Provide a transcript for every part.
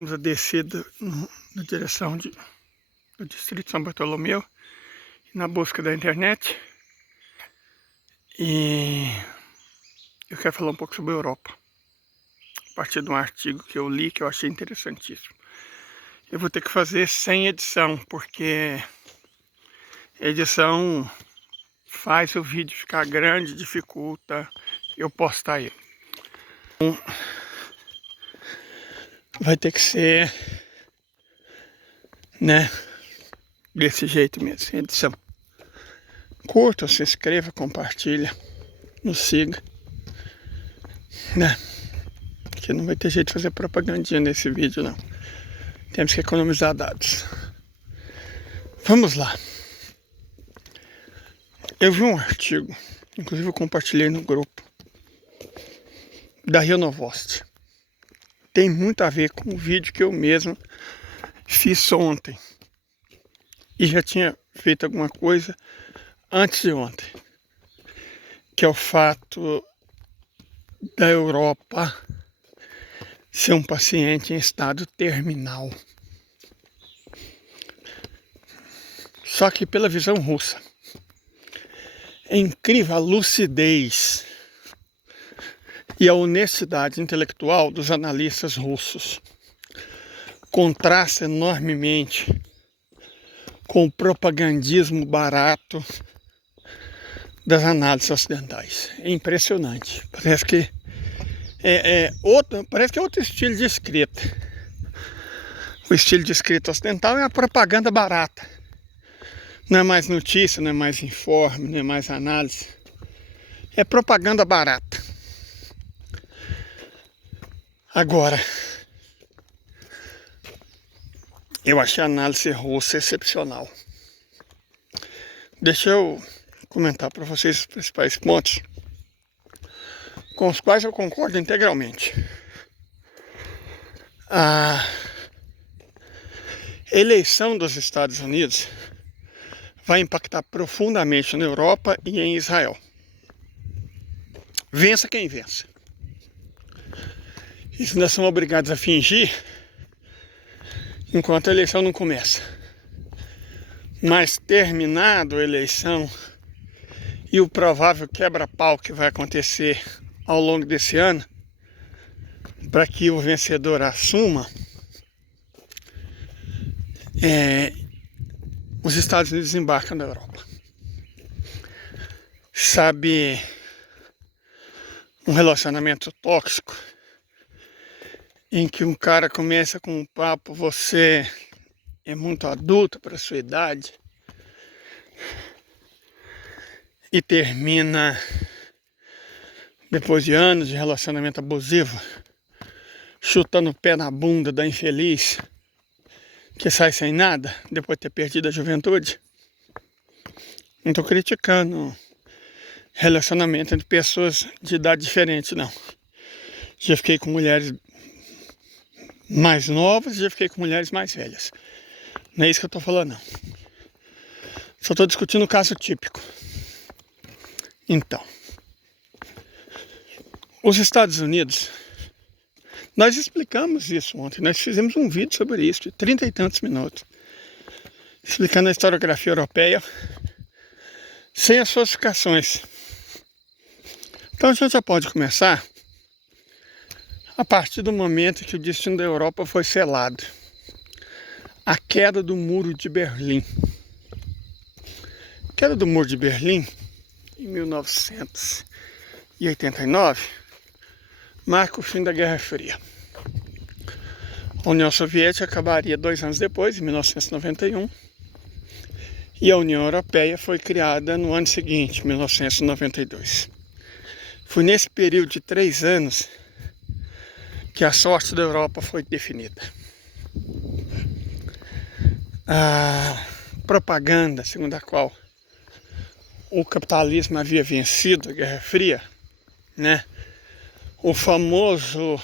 A descida na direção do distrito de São Bartolomeu, na busca da internet. E eu quero falar um pouco sobre a Europa, a partir de um artigo que eu li que eu achei interessantíssimo. Eu vou ter que fazer sem edição, porque a edição faz o vídeo ficar grande, dificulta eu postar ele. Então, vai ter que ser, né, desse jeito mesmo, sem edição. Curta, se inscreva, compartilha, nos siga, né? Que não vai ter jeito de fazer propagandinha nesse vídeo, não. Temos que economizar dados. Vamos lá. Eu vi um artigo, inclusive eu compartilhei no grupo, da RIA Novosti. Tem muito a ver com o vídeo que eu mesmo fiz ontem. E já tinha feito alguma coisa antes de ontem. Que é o fato da Europa ser um paciente em estado terminal. Só que pela visão russa. É incrível a lucidez e a honestidade intelectual dos analistas russos. Contrasta enormemente com o propagandismo barato das análises ocidentais. É impressionante. Parece que é outro estilo de escrita. O estilo de escrita ocidental é a propaganda barata. Não é mais notícia, não é mais informe, não é mais análise. É propaganda barata. Agora, eu achei a análise russa excepcional. Deixa eu comentar para vocês os principais pontos com os quais eu concordo integralmente. A eleição dos Estados Unidos vai impactar profundamente na Europa e em Israel. Vença quem vença. Isso nós somos obrigados a fingir enquanto a eleição não começa. Mas terminado a eleição e o provável quebra-pau que vai acontecer ao longo desse ano, para que o vencedor assuma, os Estados Unidos embarcam na Europa. Sabe, um relacionamento tóxico em que um cara começa com um papo, você é muito adulto para a sua idade, e termina, depois de anos de relacionamento abusivo, chutando o pé na bunda da infeliz que sai sem nada depois de ter perdido a juventude. Não estou criticando relacionamento entre pessoas de idade diferente, não. Já fiquei com mulheres mais novas e já fiquei com mulheres mais velhas. Não é isso que eu estou falando, não. Só estou discutindo o caso típico. Então, os Estados Unidos, nós explicamos isso ontem, nós fizemos um vídeo sobre isso, de 30 e tantos minutos, explicando a historiografia europeia, sem as falsificações. Então a gente já pode começar a partir do momento que o destino da Europa foi selado. A queda do Muro de Berlim. A queda do Muro de Berlim, em 1989, marca o fim da Guerra Fria. A União Soviética acabaria 2 anos depois, em 1991, e a União Europeia foi criada no ano seguinte, 1992. Foi nesse período de 3 anos que a sorte da Europa foi definida. A propaganda segundo a qual o capitalismo havia vencido a Guerra Fria, né? O famoso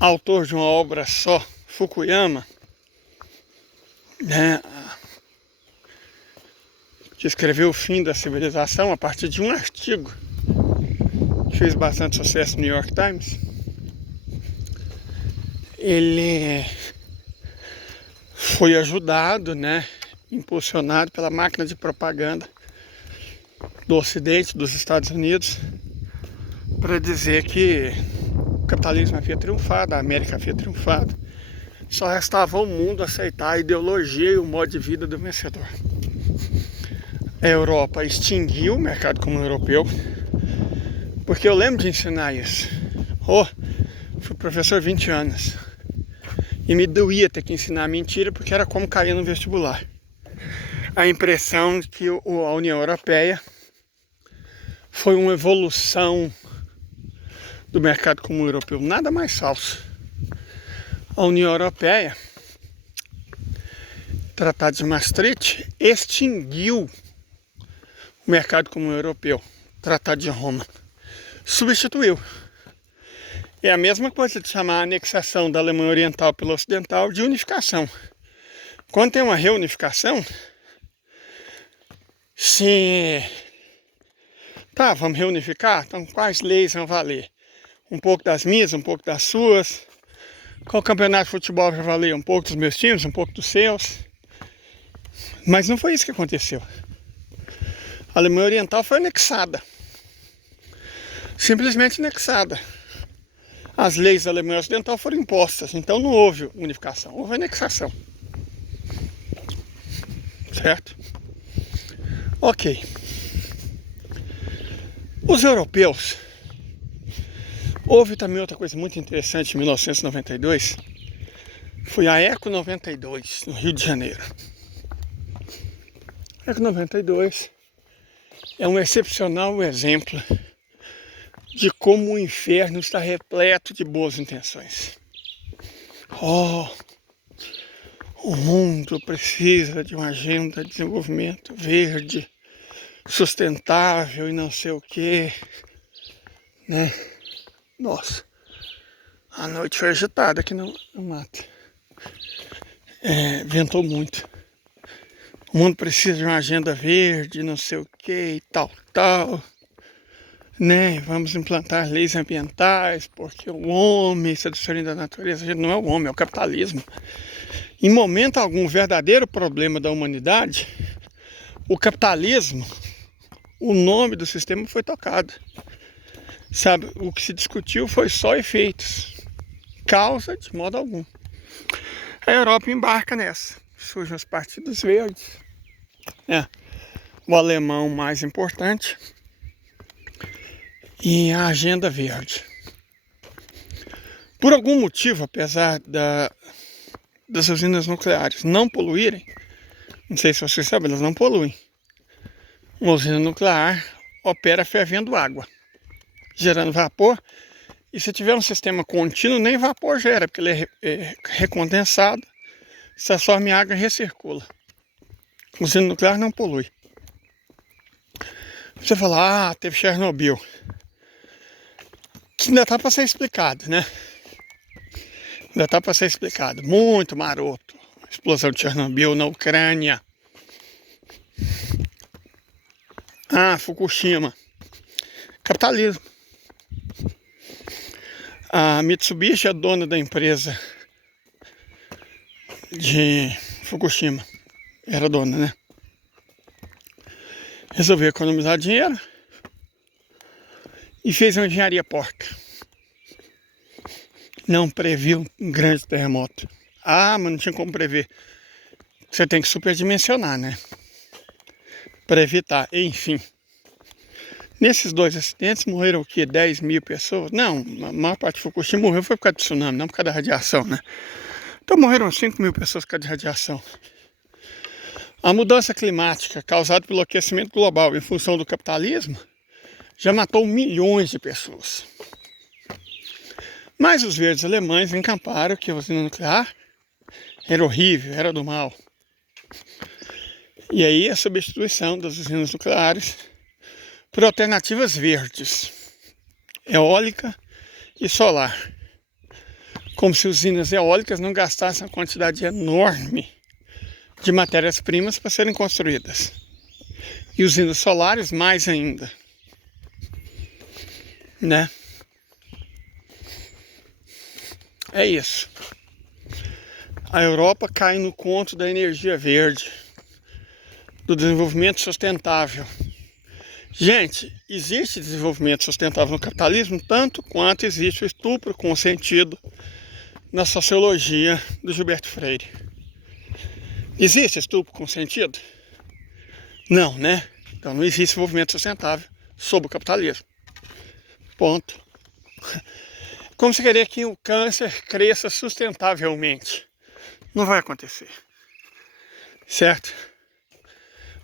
autor de uma obra só, Fukuyama, né, que escreveu O Fim da Civilização a partir de um artigo que fez bastante sucesso no New York Times. ele foi ajudado, né, impulsionado pela máquina de propaganda do Ocidente, dos Estados Unidos, para dizer que o capitalismo havia triunfado, a América havia triunfado. Só restava ao mundo aceitar a ideologia e o modo de vida do vencedor. A Europa extinguiu o mercado comum europeu, porque eu lembro de ensinar isso. Fui professor há 20 anos. E me doía ter que ensinar mentira, porque era como cair no vestibular. A impressão de que a União Europeia foi uma evolução do mercado comum europeu. Nada mais falso. A União Europeia, Tratado de Maastricht, extinguiu o mercado comum europeu. Tratado de Roma substituiu. É a mesma coisa de chamar a anexação da Alemanha Oriental pela Ocidental de unificação. Quando tem uma reunificação, se... Tá, vamos reunificar? Então quais leis vão valer? Um pouco das minhas, um pouco das suas. Qual campeonato de futebol vai valer? Um pouco dos meus times, um pouco dos seus. Mas não foi isso que aconteceu. A Alemanha Oriental foi anexada. Simplesmente anexada. As leis da Alemanha Ocidental foram impostas. Então não houve unificação, houve anexação. Certo? Ok. Os europeus... Houve também outra coisa muito interessante em 1992. Foi a Eco 92, no Rio de Janeiro. A Eco 92 é um excepcional exemplo de como o inferno está repleto de boas intenções. O mundo precisa de uma agenda de desenvolvimento verde, sustentável e não sei o quê, né? Nossa, a noite foi agitada aqui no mato. Ventou muito. O mundo precisa de uma agenda verde, não sei o que e tal, né? Vamos implantar leis ambientais, porque o homem está destruindo a natureza. A gente não é o homem, é o capitalismo. Em momento algum, o verdadeiro problema da humanidade, o capitalismo, o nome do sistema foi tocado. Sabe, o que se discutiu foi só efeitos, causa de modo algum. A Europa embarca nessa, surgem os partidos verdes, o alemão mais importante e a agenda verde. Por algum motivo, apesar das usinas nucleares não poluírem, não sei se vocês sabem, elas não poluem. Uma usina nuclear opera fervendo água, gerando vapor, e se tiver um sistema contínuo, nem vapor gera, porque ele é recondensado, se transforma em água e recircula. A usina nuclear não polui. Você fala, teve Chernobyl, que ainda está para ser explicado, né? Ainda está para ser explicado, muito maroto. Explosão de Chernobyl na Ucrânia. Fukushima. Capitalismo. A Mitsubishi é dona da empresa de Fukushima. Era dona, né? Resolveu economizar dinheiro e fez uma engenharia porca. Não previu um grande terremoto. Mas não tinha como prever. Você tem que superdimensionar, né? Para evitar. Enfim. Nesses dois acidentes morreram o quê? 10 mil pessoas? Não, a maior parte de Fukushima morreu foi por causa do tsunami, não por causa da radiação, né? Então morreram 5 mil pessoas por causa de radiação. A mudança climática causada pelo aquecimento global em função do capitalismo já matou milhões de pessoas. Mas os verdes alemães encamparam que a usina nuclear era horrível, era do mal. E aí a substituição das usinas nucleares por alternativas verdes, eólica e solar. Como se usinas eólicas não gastassem uma quantidade enorme de matérias-primas para serem construídas. E usinas solares mais ainda, né? É isso. A Europa cai no conto da energia verde, do desenvolvimento sustentável. Gente, existe desenvolvimento sustentável no capitalismo tanto quanto existe o estupro consentido na sociologia do Gilberto Freire. Existe estupro consentido? Não, né? Então não existe desenvolvimento sustentável sob o capitalismo. Ponto. Como se querer que o câncer cresça sustentavelmente. Não vai acontecer. Certo?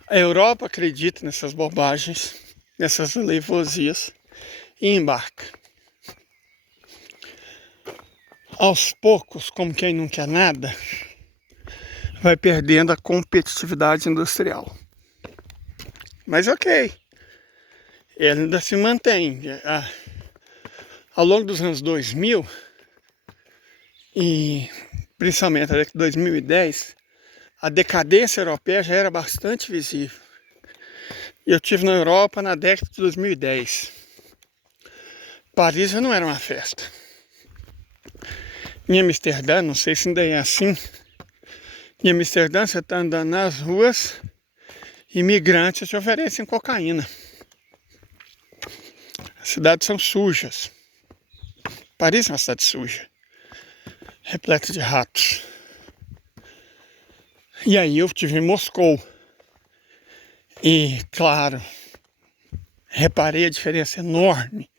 A Europa acredita nessas bobagens, nessas leivosias e embarca. Aos poucos, como quem não quer nada, vai perdendo a competitividade industrial. Mas ok, ele ainda se mantém. Ao longo dos anos 2000, e principalmente na década de 2010, a decadência europeia já era bastante visível. Eu estive na Europa na década de 2010. Paris já não era uma festa. Em Amsterdã, não sei se ainda é assim, em Amsterdã você está andando nas ruas, imigrantes te oferecem cocaína. As cidades são sujas. Paris é uma cidade suja, repleta de ratos. E aí eu estive em Moscou. E, claro, reparei a diferença enorme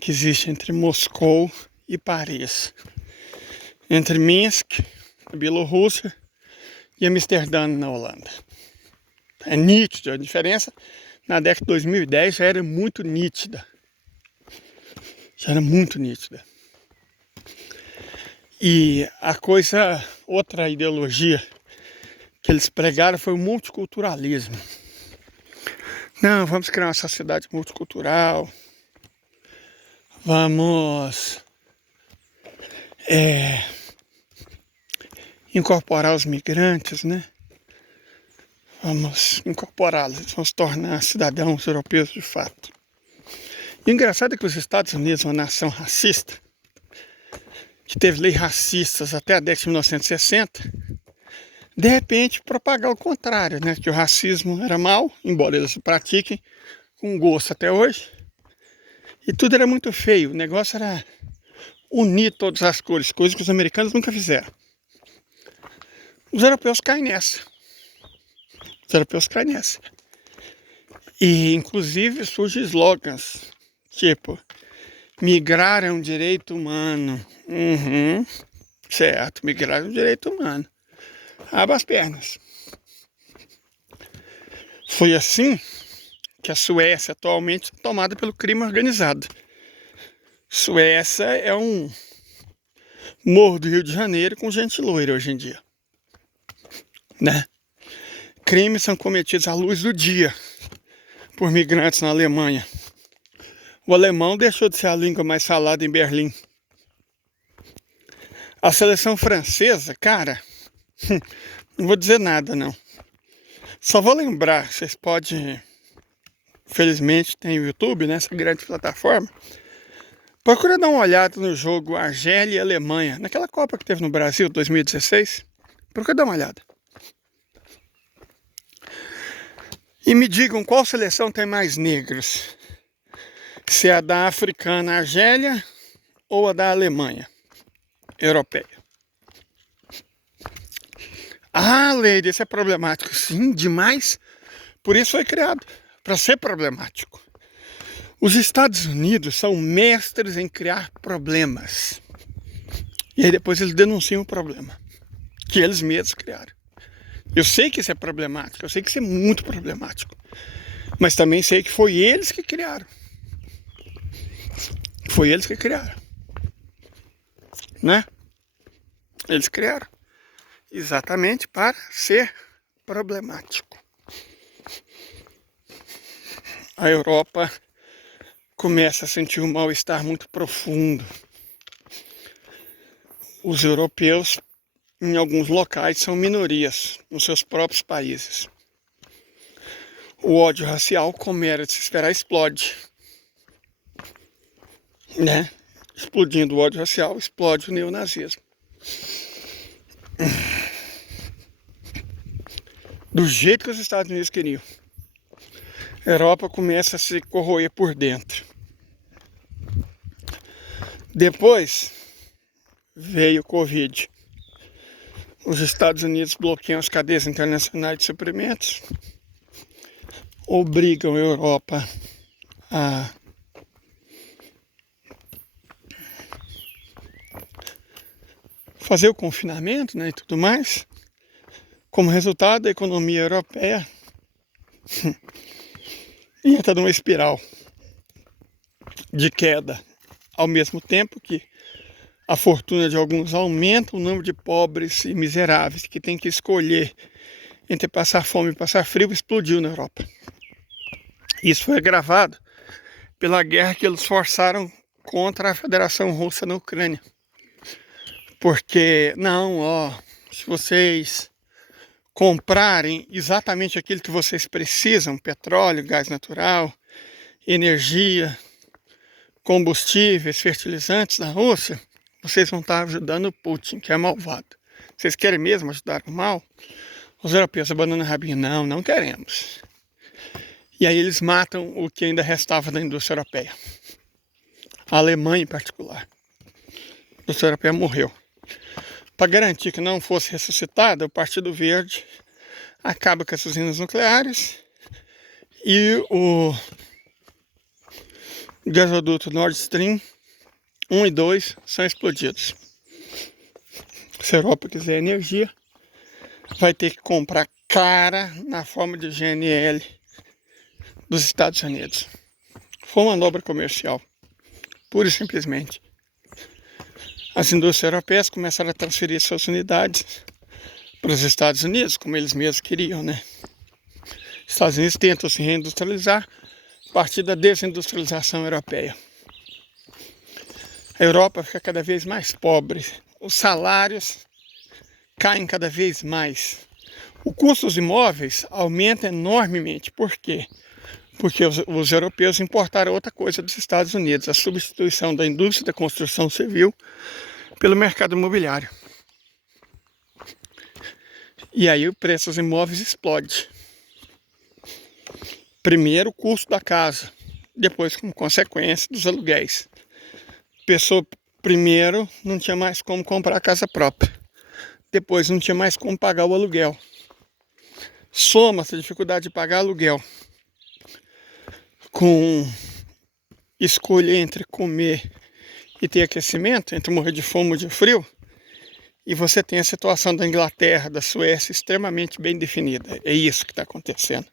que existe entre Moscou e Paris. Entre Minsk, na Bielorrússia, e Amsterdã, na Holanda. É nítido, a diferença na década de 2010 já era muito nítida. Já era muito nítida. E a coisa, outra ideologia que eles pregaram foi o multiculturalismo. Não, vamos criar uma sociedade multicultural. Vamos incorporar os migrantes, né? Vamos incorporá-los, vamos tornar cidadãos europeus de fato. E o engraçado é que os Estados Unidos, uma nação racista, que teve leis racistas até a década de 1960, de repente propagar o contrário, né? Que o racismo era mal, embora eles pratiquem com gosto até hoje, e tudo era muito feio. O negócio era unir todas as cores, coisas que os americanos nunca fizeram. Os europeus caem nessa. E inclusive surgem slogans, tipo, migrar é um direito humano. Certo, migrar é um direito humano. Abra as pernas. Foi assim que a Suécia atualmente é tomada pelo crime organizado. Suécia é um morro do Rio de Janeiro com gente loira hoje em dia. Né? Crimes são cometidos à luz do dia por migrantes na Alemanha. O alemão deixou de ser a língua mais falada em Berlim. A seleção francesa, cara, não vou dizer nada não. Só vou lembrar, vocês podem, felizmente tem o YouTube, né, essa grande plataforma. Procura dar uma olhada no jogo Argélia e Alemanha, naquela Copa que teve no Brasil, 2016. Procura dar uma olhada. E me digam qual seleção tem mais negros. Se é a da africana Argélia ou a da Alemanha europeia. Ah, Leide, isso é problemático. Sim, demais. Por isso foi criado, para ser problemático. Os Estados Unidos são mestres em criar problemas. E aí depois eles denunciam o problema que eles mesmos criaram. Eu sei que isso é problemático, eu sei que isso é muito problemático. Mas também sei que foi eles que criaram. Foi eles que criaram. Né? Eles criaram. Exatamente para ser problemático. A Europa começa a sentir um mal-estar muito profundo. Os europeus, em alguns locais, são minorias nos seus próprios países. O ódio racial, como era de se esperar, explode. Né? Explodindo o ódio racial, explode o neonazismo. do jeito que os Estados Unidos queriam. A Europa começa a se corroer por dentro. Depois veio o Covid. Os Estados Unidos bloqueiam as cadeias internacionais de suprimentos, obrigam a Europa a fazer o confinamento, né, e tudo mais. Como resultado, a economia europeia entra numa espiral de queda, ao mesmo tempo que a fortuna de alguns aumenta, o número de pobres e miseráveis que tem que escolher entre passar fome e passar frio explodiu na Europa. Isso foi agravado pela guerra que eles forçaram contra a Federação Russa na Ucrânia. Porque, se vocês comprarem exatamente aquilo que vocês precisam, petróleo, gás natural, energia, combustíveis, fertilizantes da Rússia, vocês vão estar ajudando o Putin, que é malvado. Vocês querem mesmo ajudar o mal? Os europeus abandonam o rabinho. Não queremos. E aí eles matam o que ainda restava da indústria europeia. A Alemanha em particular. A indústria europeia morreu. Para garantir que não fosse ressuscitada, o Partido Verde acaba com as usinas nucleares e o gasoduto Nord Stream 1 e 2 são explodidos. Se a Europa quiser energia, vai ter que comprar cara na forma de GNL dos Estados Unidos. Foi uma manobra comercial, pura e simplesmente. As indústrias europeias começaram a transferir suas unidades para os Estados Unidos, como eles mesmos queriam, né? Os Estados Unidos tentam se reindustrializar a partir da desindustrialização europeia. A Europa fica cada vez mais pobre, os salários caem cada vez mais. O custo dos imóveis aumenta enormemente. Por quê? Porque os europeus importaram outra coisa dos Estados Unidos, a substituição da indústria da construção civil pelo mercado imobiliário. E aí o preço dos imóveis explode. Primeiro o custo da casa, depois como consequência dos aluguéis. A pessoa primeiro não tinha mais como comprar a casa própria, depois não tinha mais como pagar o aluguel. Soma-se a dificuldade de pagar aluguel com escolha entre comer e ter aquecimento, entre morrer de fome ou de frio, e você tem a situação da Inglaterra, da Suécia extremamente bem definida. É isso que está acontecendo.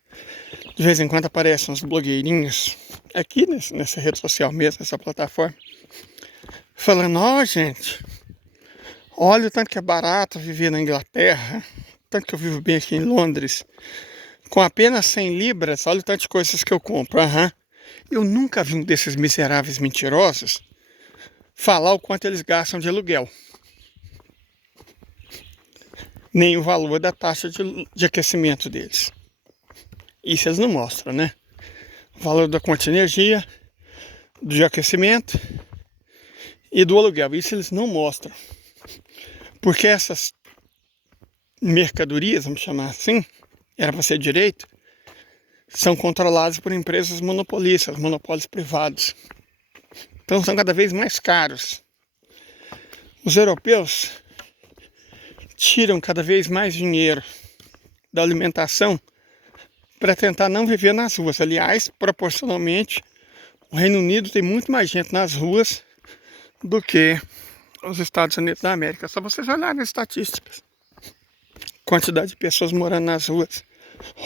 De vez em quando aparecem uns blogueirinhos aqui nessa rede social mesmo, nessa plataforma, falando, gente, olha o tanto que é barato viver na Inglaterra, tanto que eu vivo bem aqui em Londres, com apenas 100 libras, olha o tanto de coisas que eu compro. Eu nunca vi um desses miseráveis mentirosos falar o quanto eles gastam de aluguel. Nem o valor da taxa de aquecimento deles. Isso eles não mostram, né? O valor da conta de energia, do aquecimento e do aluguel. Isso eles não mostram. Porque essas mercadorias, vamos chamar assim, era para ser direito, são controladas por empresas monopolistas, monopólios privados. Então são cada vez mais caros. Os europeus tiram cada vez mais dinheiro da alimentação para tentar não viver nas ruas. Aliás, proporcionalmente, o Reino Unido tem muito mais gente nas ruas do que os Estados Unidos da América. Só vocês olharem as estatísticas. Quantidade de pessoas morando nas ruas,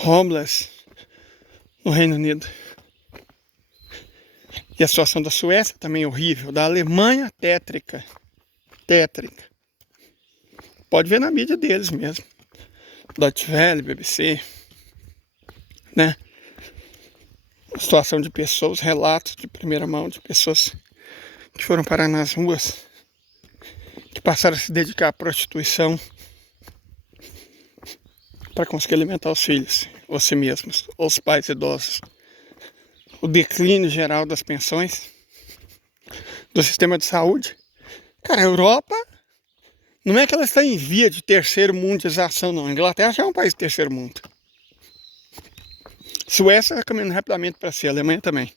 homeless, no Reino Unido. E a situação da Suécia também é horrível. Da Alemanha, tétrica. Pode ver na mídia deles mesmo. Deutsche Welle, BBC. Né? A situação de pessoas, relatos de primeira mão de pessoas que foram parar nas ruas, que passaram a se dedicar à prostituição para conseguir alimentar os filhos, ou si mesmos, ou os pais idosos. O declínio geral das pensões, do sistema de saúde. Cara, a Europa não é que ela está em via de terceiro mundialização, não. A Inglaterra já é um país de terceiro mundo. Suécia está caminhando rapidamente para si, a Alemanha também.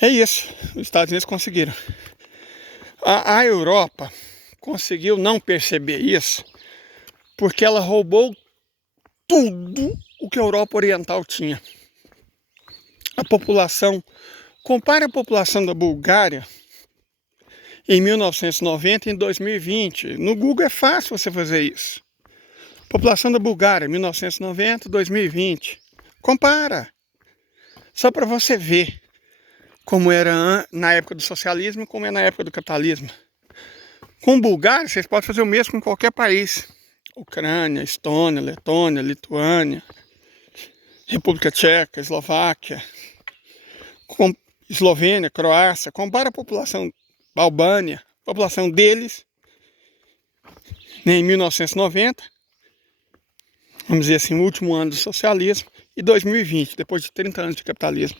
É isso, os Estados Unidos conseguiram. A Europa conseguiu não perceber isso porque ela roubou tudo o que a Europa Oriental tinha. A população, compare a população da Bulgária em 1990 e em 2020. No Google é fácil você fazer isso. População da Bulgária, 1990 e 2020. Compara. Só para você ver como era na época do socialismo e como é na época do capitalismo. Com Bulgária, vocês podem fazer o mesmo com qualquer país. Ucrânia, Estônia, Letônia, Lituânia, República Tcheca, Eslováquia, Eslovênia, Croácia. Compara a população da Albânia, a população deles, né, em 1990, vamos dizer assim, o último ano do socialismo, e 2020, depois de 30 anos de capitalismo.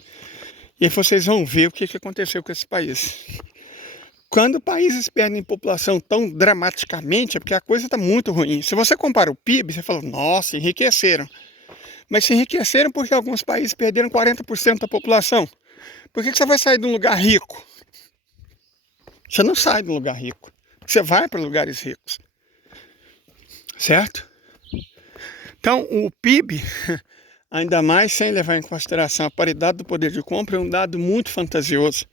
E aí vocês vão ver o que aconteceu com esse país. Quando países perdem população tão dramaticamente, é porque a coisa está muito ruim. Se você compara o PIB, você fala, nossa, enriqueceram. Mas se enriqueceram porque alguns países perderam 40% da população. Por que você vai sair de um lugar rico? Você não sai de um lugar rico. Você vai para lugares ricos. Certo? Então, o PIB, ainda mais sem levar em consideração a paridade do poder de compra, é um dado muito fantasioso,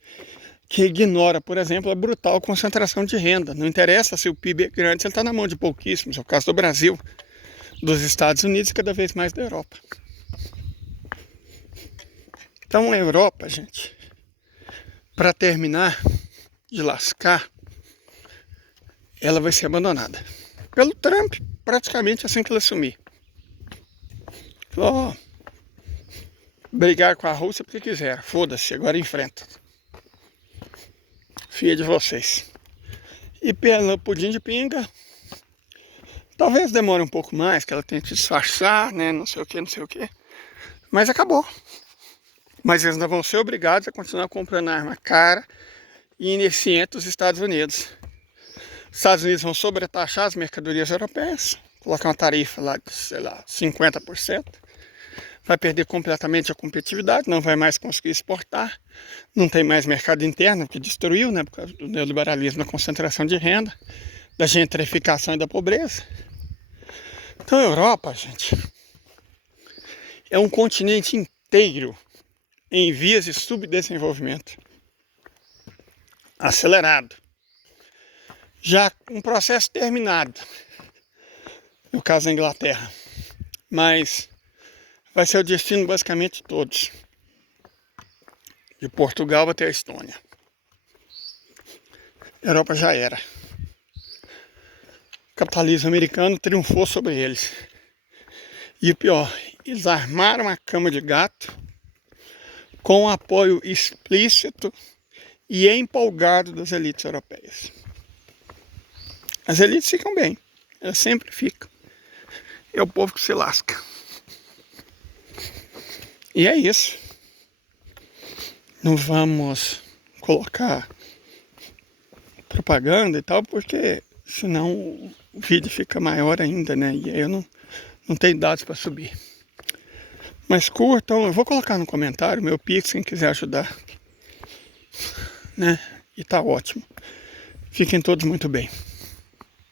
que ignora, por exemplo, a brutal concentração de renda. Não interessa se o PIB é grande, se ele está na mão de pouquíssimos. É o caso do Brasil, dos Estados Unidos e cada vez mais da Europa. Então a Europa, gente, para terminar de lascar, ela vai ser abandonada. Pelo Trump, praticamente assim que ele assumir. Falou, brigar com a Rússia porque quiser. Foda-se, agora enfrenta. Filha de vocês. E pelo pudim de pinga, talvez demore um pouco mais, que ela tente disfarçar, né, não sei o que. Mas acabou. Mas eles não vão ser obrigados a continuar comprando arma cara e ineficiente dos Estados Unidos. Os Estados Unidos vão sobretaxar as mercadorias europeias, colocar uma tarifa lá de, sei lá, 50%. Vai perder completamente a competitividade, não vai mais conseguir exportar, não tem mais mercado interno, que destruiu, né, por causa do neoliberalismo, da concentração de renda, da gentrificação e da pobreza. Então a Europa, gente, é um continente inteiro em vias de subdesenvolvimento acelerado. Já um processo terminado, no caso da Inglaterra, mas vai ser o destino basicamente de todos, de Portugal até a Estônia. A Europa já era. O capitalismo americano triunfou sobre eles. E o pior, eles armaram a cama de gato com apoio explícito e empolgado das elites europeias. As elites ficam bem, elas sempre ficam. É o povo que se lasca. E é isso. Não vamos colocar propaganda e tal, porque senão o vídeo fica maior ainda, né? E aí eu não tenho dados para subir. Mas curtam, eu vou colocar no comentário meu Pix, quem quiser ajudar. Né? E tá ótimo. Fiquem todos muito bem.